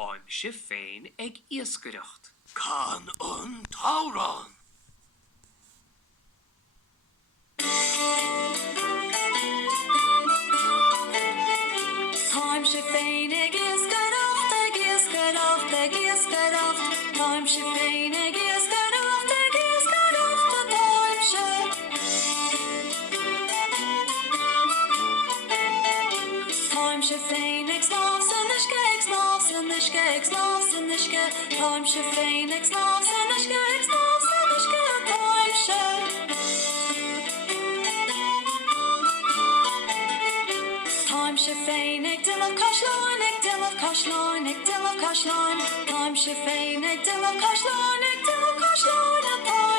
Táimse féin ag Iascaireacht. Can an Tauran. Táimse féin ag Iascaireacht, ag Iascaireacht, ag Iascaireacht. Táimse féin ag Iascaireacht, ag Iascaireacht a Táimse. Táimse féin ag snáis in uisce, ag snáis in uisce, ag snáis in uisce. Táimse féin ag snáis in uisce, ag snáis in uisce a Táimse. Táimse féin ag duine caisleáin, ag duine caisleáin, ag duine caisleáin. Táimse féin ag duine caisleáin, ag duine caisleáin a Táimse.